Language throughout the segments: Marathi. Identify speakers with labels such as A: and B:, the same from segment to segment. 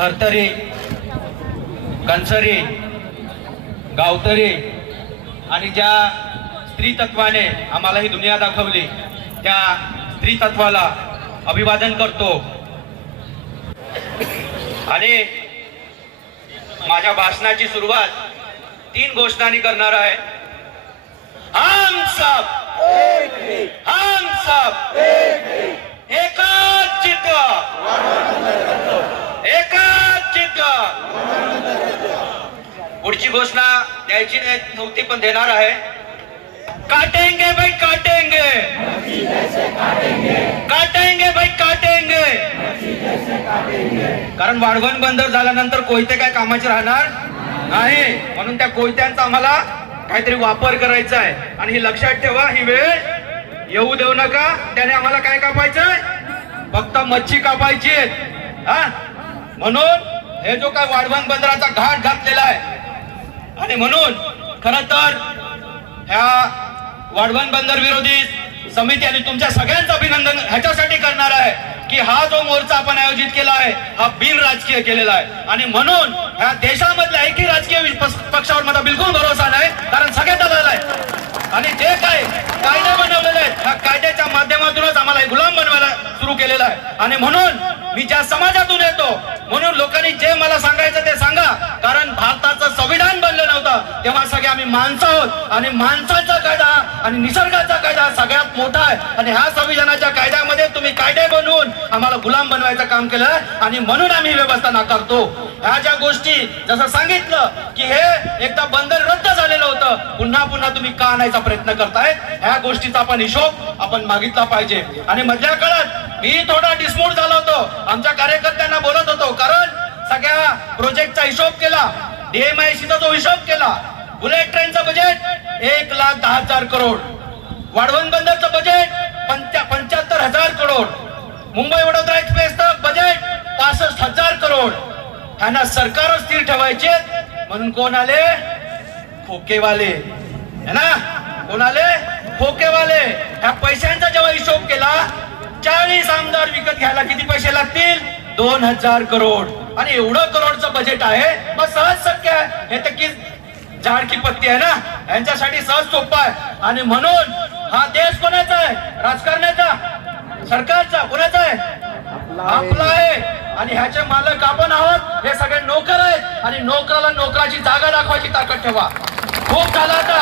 A: धरतरी कणसरी गावतरी आणि ज्या स्त्री तत्वाने आम्हाला ही दुनिया दाखवली त्या स्त्री तत्वाला अभिवादन करतो. आणि माझ्या भाषणाची सुरुवात तीन घोषणांनी करणार आहे. हम सब हम सब एकाच चित्त एकच चित्त पुढची घोषणा द्यायची नव्हती पण देणार आहे. काटेंगे भाई काटेंगे. काटेंगे भाई काटेंगे. कारण वाढवण बंदर झाल्यानंतर कोयते काय कामाचे राहणार नाही. म्हणून त्या कोयत्यांचा आम्हाला काहीतरी वापर करायचा आहे. आणि हे लक्षात ठेवा ही वेळ येऊ देऊ नका. त्याने आम्हाला काय कापायचंय फक्त मच्छी कापायची हा? म्हणून हे जो काय वाढवण बंदराचा घाट घातलेला आहे आणि म्हणून खर तर ह्या वाढवण बंदर विरोधी समिती आणि तुमच्या सगळ्यांचं अभिनंदन ह्याच्यासाठी करणार आहे की हा जो मोर्चा आपण आयोजित केला आहे हा बिन राजकीय केलेला आहे. आणि म्हणून ह्या देशामधल्या एकही राजकीय पक्षावर माझा बिलकुल भरोसा नाही कारण सगळ्यात आलेला आहे आणि जे काय कायदे बनवलेले आहेत ह्या कायद्याच्या माध्यमातूनच आम्हाला गुलाम बनवायला सुरू केलेला आहे. आणि म्हणून मी ज्या समाजातून येतो म्हणून लोकांनी जे मला सांगायचं ते सांगा कारण तेव्हा सगळे आम्ही माणसं आहोत. आणि माणसाचा कायदा आणि निसर्गाचा कायदा सगळ्यात मोठा आहे. आणि ह्या संविधानाच्या कायद्यामध्ये तुम्ही कायदे बनवून आम्हाला गुलाम बनवायचं काम केलं आणि म्हणून आम्ही व्यवस्था नाकारतो. ह्या ज्या गोष्टी जसं सांगितलं की हे एकदा बंदर रद्द झालेलं होतं पुन्हा पुन्हा तुम्ही का आणायचा प्रयत्न करताय ह्या गोष्टीचा आपण हिशोब आपण मागितला पाहिजे. आणि मधल्या काळात मी थोडा डिस्मूट झालो होतो. आमच्या कार्यकर्त्यांना बोलत होतो. कारण सगळ्या प्रोजेक्टचा हिशोब केला. डीएमआयसीचा जो हिशोब केला बुलेट ट्रेनचं बजेट एक लाख दहा हजार करोड. वाढवण बंदरचं बजेट पंच्याहत्तर हजार करोड. मुंबई वडोदरा एक्सप्रेसचं बजेट पासष्ट हजार करोड. त्यांना सरकार स्थिर ठेवायचे म्हणून कोण आले? खोकेवाले. है ना? कोण आले? खोकेवाले. ह्या पैशांचा जेव्हा हिशोब केला चाळीस आमदार विकत घ्यायला किती पैसे लागतील? दोन हजार करोड. आणि एवढं करोडचं बजेट आहे मग सहज शक्य आहे. हे तर की झाड की पत्ती आहे ना? यांच्यासाठी सहज सोपं आहे. आणि म्हणून हा देश कोणाचा आहे? राजकारणाचा सरकारचा? कोणाचा आहे? आपला आहे. आणि ह्याचे मालक आपण आहोत. हे सगळे नोकर आहेत. आणि नोकराला नोकराची जागा दाखवायची ताकद ठेवा. खूप झाला आता.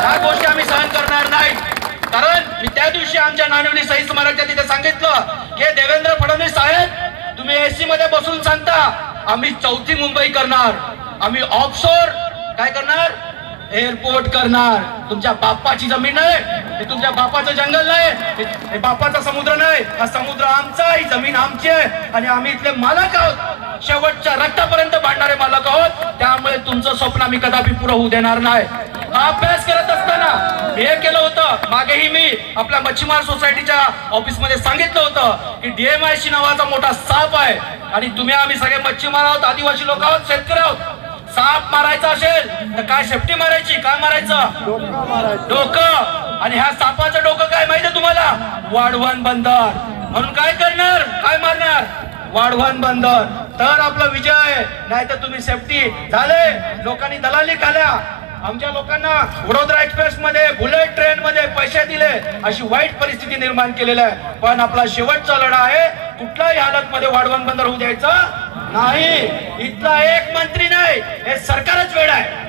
A: ह्या गोष्टी आम्ही सहन करणार नाही. कारण मी त्या दिवशी आमच्या नाणवली सही स्मारकच्या तिथे सांगितलं की देवेंद्र फडणवीस साहेब एसी मध्ये बसून सांगता आम्ही चौथी मुंबई करणार. आम्ही ऑफशोर. काय करणार? एअरपोर्ट करणार. तुमच्या बाप्पाची जमीन नाही. हे तुमच्या बापाचं जंगल नाही. हे- बापाचा समुद्र नाही. हा समुद्र आमचा ही जमीन आमची आहे. आणि आम्ही इथले मालक आहोत. शेवटच्या रक्तापर्यंत भांडणारे मालक आहोत. त्यामुळे तुमचं स्वप्न आम्ही कदापि पुरं होऊ देणार नाही. हा अभ्यास करत असताना हे केलं होतं. मागेही मी आपल्या मच्छीमार सोसायटीच्या ऑफिसमध्ये सांगितलं होतं की डीएमआयसी नावाचा मोठा साप आहे. आणि तुम्ही आम्ही सगळे मच्छीमार आहोत आदिवासी लोक आहोत शेतकरी आहोत. साप मारायचा असेल तर काय शेपटी मारायची काय मारायचं? डोकं. आणि ह्या सापाचं डोकं काय माहितीये तुम्हाला? वाढवण बंदर. म्हणून काय करणार? काय मारणार? वाढवण बंदर. तर आपला विजय नाही तर तुम्ही सेफ्टी झाले? लोकांनी दलाली खाल्या. आमच्या लोकांना वडोदरा एक्सप्रेस मध्ये बुलेट ट्रेन मध्ये पैसे दिले. अशी वाईट परिस्थिती निर्माण केलेली आहे. पण आपला शेवटचा लढा आहे. कुठल्याही हालत मध्ये वाढवण बंदर होऊ द्यायचं नाही. इथला एक मंत्री नाही. हे सरकारच वेळ आहे.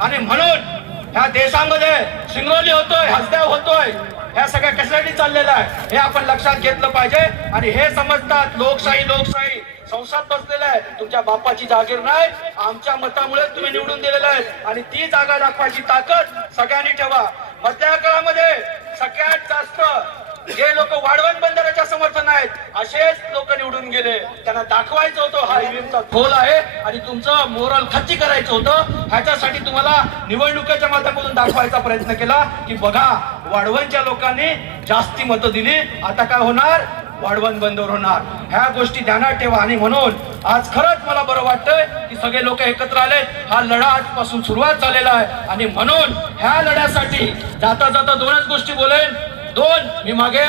A: आणि म्हणून ह्या देशामध्ये सिंगरोली होतोय हसद्या होतोय. ह्या सगळ्या कशासाठी चाललेलं आहे हे आपण लक्षात घेतलं पाहिजे. आणि हे समजतात लोकशाही लोकशाही. संसद बसलेला आहे. तुमच्या बापाची जागीर नाही. आमच्या मतामुळे तुम्ही निवडून दिलेलं आहे. आणि ती जागा दाखवायची ताकद सगळ्यांनी ठेवा. मधल्या काळामध्ये सगळ्यात जास्त जे लोक वाढवण बंदराच्या समर्थन आहेत असेच लोक निवडून गेले. त्यांना दाखवायचं होतं हा ईव्हीएमचा खोल आहे आणि तुमचं मोरल खच्ची करायचं होतं. ह्याच्यासाठी तुम्हाला निवडणुकीच्या माध्यमातून दाखवायचा प्रयत्न केला की बघा वाढवणच्या लोकांनी जास्ती मतं दिली. आता काय होणार? वाढवण बंदर होणार. ह्या गोष्टी ध्यानात ठेवा आणि म्हणून आज खरंच मला बरं वाटतंय की सगळे लोक एकत्र आले. हा लढा आजपासून सुरुवात झालेला आहे. आणि म्हणून ह्या लढ्यासाठी जाता जाता दोनच गोष्टी बोलेन. दोन मी मागे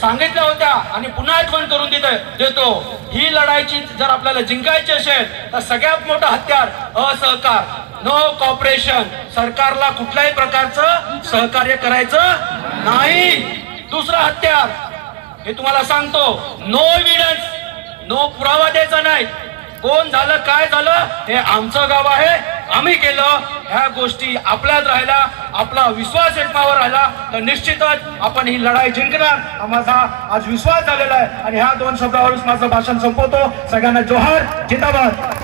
A: सांगितल्या होत्या आणि पुन्हा आठवण करून देत देतो. ही लढाईची जर आपल्याला जिंकायची असेल तर सगळ्यात मोठं हत्यार असहकार. नो कॉपरेशन सरकारला कुठल्याही प्रकारचं सहकार्य करायचं नाही. दुसरं हत्यार हे तुम्हाला सांगतो. नो एव्हिडन्स नो पुरावा द्यायचा नाही. कोण झालं काय झालं हे आमचं गाव आहे. आम्ही केलं ह्या गोष्टी आपल्यात राहिला आपला विश्वास एकमावर राहिला तर निश्चितच आपण ही लढाई जिंकणार. हा माझा आज विश्वास झालेला आहे. आणि ह्या दोन शब्दावरच माझं भाषण संपवतो. सगळ्यांना जोहार जिंदाबाद.